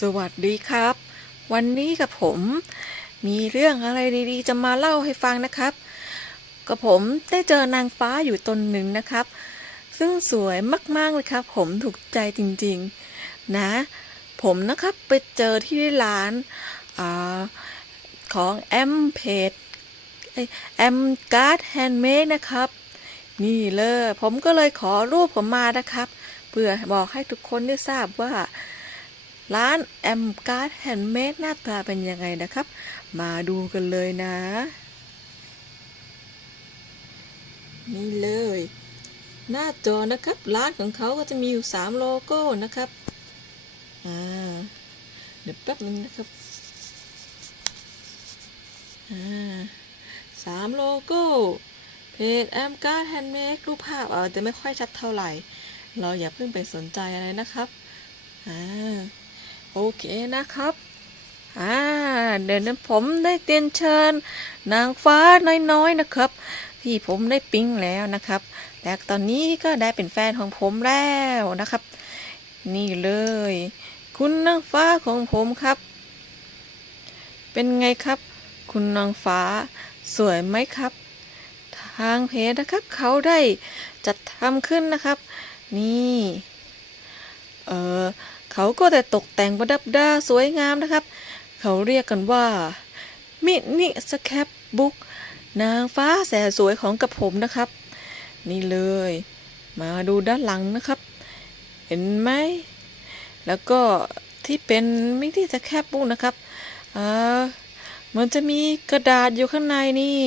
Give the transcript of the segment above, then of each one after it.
สวัสดีครับ วันนี้กับผมมีเรื่องอะไรดีๆ จะมาเล่าให้ฟังนะครับ กับผมได้เจอนางฟ้าอยู่ตนหนึ่งนะครับ ซึ่งสวยมากๆเลยครับ ผมถูกใจจริงๆ นะ ผมนะครับไปเจอที่ร้านอาของแอมเพจแอมการ์ดแฮนด์เมดนะครับ นี่เลยผมก็เลยขอรูปผมมานะครับเพื่อบอกให้ทุกคนได้ทราบว่า ร้านแอมการ์ดแฮนด์เมดหน้าตาเป็นยังไงนะครับ มาดูกันเลยนะ นี่เลย หน้าจอนะครับ ร้านของเขาก็จะมีอยู่สามโลโก้นะครับอ่าเดี๋ยวแป๊บนึงนะครับอ่าสามโลโก้เพจแอมการ์ดแฮนด์เมดรูปภาพอาจจะไม่ค่อยชัดเท่าไหร่ เราอย่าเพิ่งไปสนใจอะไรนะครับ อ่า โอเคนะครับอ่าเดี๋ยวนั้นผมได้เรียนเชิญ นางฟ้าน้อยๆนะครับ ที่ผมได้ปิ๊งแล้วนะครับ แต่ตอนนี้ก็ได้เป็นแฟนของผมแล้วนะครับ นี่เลย คุณนางฟ้าของผมครับ เป็นไงครับ คุณนางฟ้าสวยไหมครับ ทางเพจนะครับเขาได้จัดทำขึ้นนะครับ นี่ เขาก็แต่ตกแต่งประดับดาสวยงามนะครับ เขาเรียกกันว่า มินิสแคปบุ๊กนางฟ้าแสนสวยของกับผมนะครับ นี่เลย มาดูด้านหลังนะครับ เห็นไหม แล้วก็ที่เป็นมินิสแคปบุ๊กนะครับอ่ามันจะมีกระดาษอยู่ข้างในนี่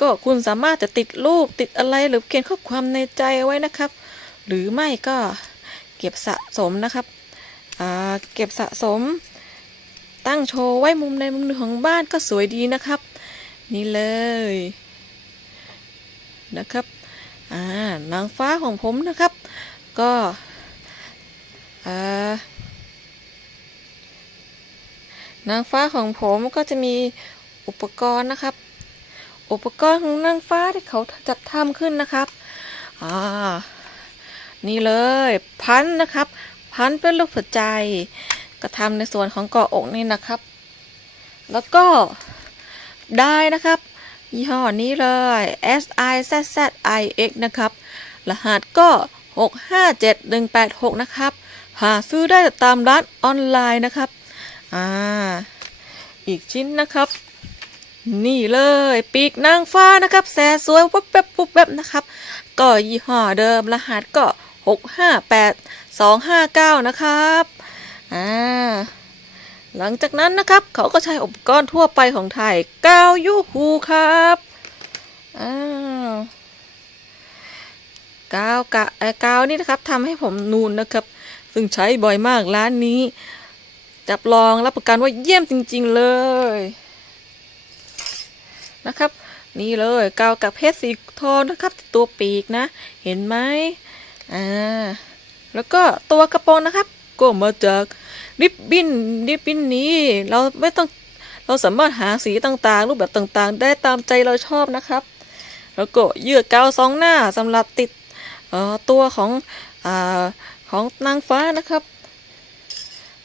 ก็คุณสามารถจะติดรูปติดอะไรหรือเขียนข้อความในใจไว้นะครับ หรือไม่ก็เก็บสะสมนะครับ เก็บสะสม ตั้งโชว์ไว้มุมในมุมหนึ่งของบ้านก็สวยดีนะครับ นี่เลยนะครับนางฟ้าของผมนะครับ ก็นางฟ้าของผมก็จะมีอุปกรณ์นะครับ อุปกรณ์ของนางฟ้าที่เขาจัดทำขึ้นนะครับ อ่า นี่เลยพันนะครับ พันเป็นรูปหัวใจ ก็ทำในส่วนของเกาะอกนี่นะครับ แล้วก็ได้นะครับ ยี่ห้อนี้เลย S I Z Z I X นะครับ รหัสก็ 657186 นะครับ หาซื้อได้ตามร้านออนไลน์นะครับ อ่า อีกชิ้นนะครับ นี่เลย ปีกนางฟ้านะครับ แสสวยวับแบบวับแบบนะครับ ก็ยี่ห้อเดิมรหัสก็ 658259 นะครับอ่าหลังจากนั้นนะครับเขาก็ใช้อุปกรณ์ทั่วไปของไทยกาวยูฮูครับอ้าวกาวกะเออกาวนี่นะครับทำให้ผมนูนนะครับ ซึ่งใช้บ่อยมากร้านนี้ จับรองรับประกันว่าเยี่ยมจริง ๆเลยนะครับ นี่เลยกาวกับเพชรสีทองนะครับ ตัวปีกนะ เห็นไหม อ่าแล้วก็ตัวกระโปรงนะครับ ก็มาจากริบบิ้นริบบิ้นนี้ เราไม่ต้องเราสามารถหาสีต่างๆ รูปแบบต่างๆ ได้ตามใจเราชอบนะครับ แล้วก็เยื่อกาวสองหน้าสำหรับติดตัวของอของนางฟ้านะครับ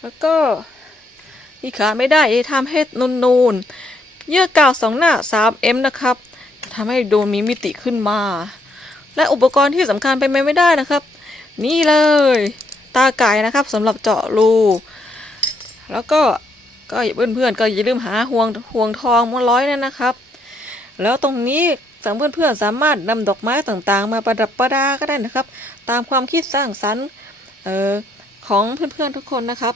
แล้วก็ที่ขาดไม่ได้ที่ทำให้นูนๆเยื่อกาวสองหน้า 3M นะครับทำให้ดูมีมิติขึ้นมา และอุปกรณ์ที่สำคัญเป็นไปไม่ได้นะครับ นี่เลย ตาไก่นะครับสำหรับเจาะรู แล้วก็ก็เพื่อนๆก็อย่าลืมหาห่วงห่วงทองมาร้อยนั่นนะครับ แล้วตรงนี้สำเพื่อนๆสามารถนำดอกไม้ต่างๆ มาประดับประดาก็ได้นะครับ ตามความคิดสร้างสรรค์ของเพื่อนๆทุกคนนะครับ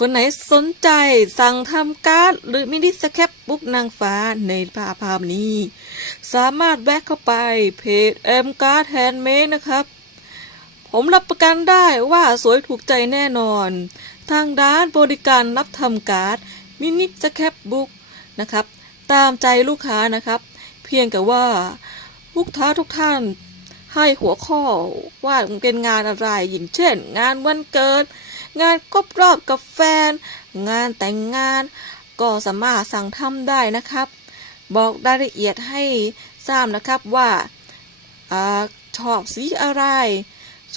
คนไหนสนใจสั่งทำการ์ดหรือมินิสแคปบุ๊กนางฟ้าในภาพภาพนี้ สามารถแวะเข้าไปเพจเอ็มการ์ดแฮนด์เมดนะครับ ผมรับประกันได้ว่าสวยถูกใจแน่นอน ทางด้านบริการรับทำการ์ดมินิสแคปบุ๊กนะครับ ตามใจลูกค้านะครับ เพียงแต่ว่าลูกค้าทุกท่านให้หัวข้อว่าเป็นงานอะไรอย่างเช่น งานวันเกิด งานครบรอบกับแฟน งานแต่งงาน ก็สามารถสั่งทำได้นะครับ บอกรายละเอียดให้ทราบนะครับว่าอาชอบสีอะไร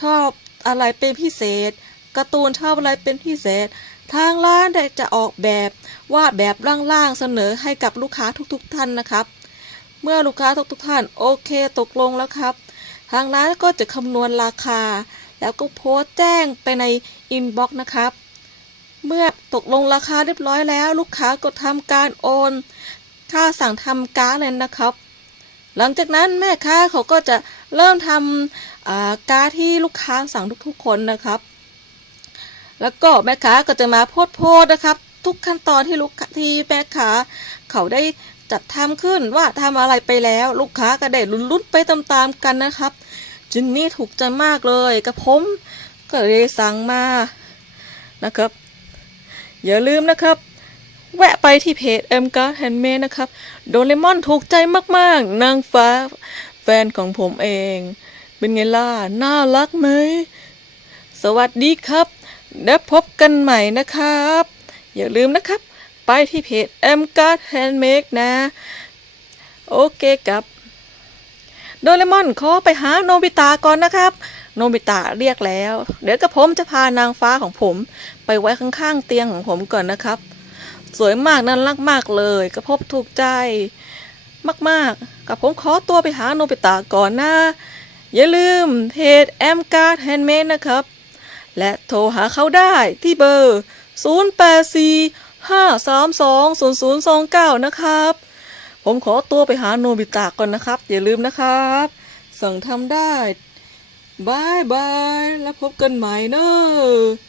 ชอบอะไรเป็นพิเศษการ์ตูนชอบอะไรเป็นพิเศษ ทางร้านได้จะออกแบบวาดแบบล่างๆเสนอให้กับลูกค้าทุกๆ ท่านนะครับ เมื่อลูกค้าทุกๆท่านโอเคตกลงแล้วครับ ทางร้านก็จะคำนวณราคา แล้วก็โพสต์แจ้งไปในอินบ็อกซ์นะครับ เมื่อตกลงราคาเรียบร้อยแล้ว ลูกค้าก็ทำการโอน ค่าสั่งทำการ์ดเลยนะครับ หลังจากนั้นแม่ค้าเขาก็จะเริ่มทำการ์ดที่ลูกค้าสั่งทุกๆคนนะครับ แล้วก็แม่ค้าก็จะมาโพสโพสนะครับ ทุกขั้นตอนที่ลูกที่แม่ค้าเขาได้จัดทำขึ้นว่าทำอะไรไปแล้ว ลูกค้าก็ได้ลุ้นๆไปตามๆกันนะครับ จินนี่ถูกใจมากเลยกับผมก็เลยสั่งมานะครับ อย่าลืมนะครับ แวะไปที่เพจ M Card Handmade นะครับโดเรมอนถูกใจมากๆ นางฟ้าแฟนของผมเอง เป็นไงล่ะ น่ารักไหม สวัสดีครับ แล้วพบกันใหม่นะครับ อย่าลืมนะครับ ไปที่เพจ M Card Handmade นะ โอเคครับ โดเรมอนขอไปหาโนบิตะก่อนนะครับ โนบิตะเรียกแล้ว เดี๋ยวกระผมจะพานางฟ้าของผม ไปไว้ข้างๆเตียงของผมก่อนนะครับ สวยมากน่ารักมากเลย กระพบถูกใจ มากๆกับผมขอตัวไปหาโนบิตะก่อนนะอย่าลืมเพจแอมการ์ดแฮนด์เมดนะครับ และโทรหาเขาได้ที่เบอร์ 084 532 0029 นะครับ ผมขอตัวไปหาโนบิตะก่อนนะครับ อย่าลืมนะครับ สั่งทำได้บายบาย แล้วพบกันใหม่เนอะ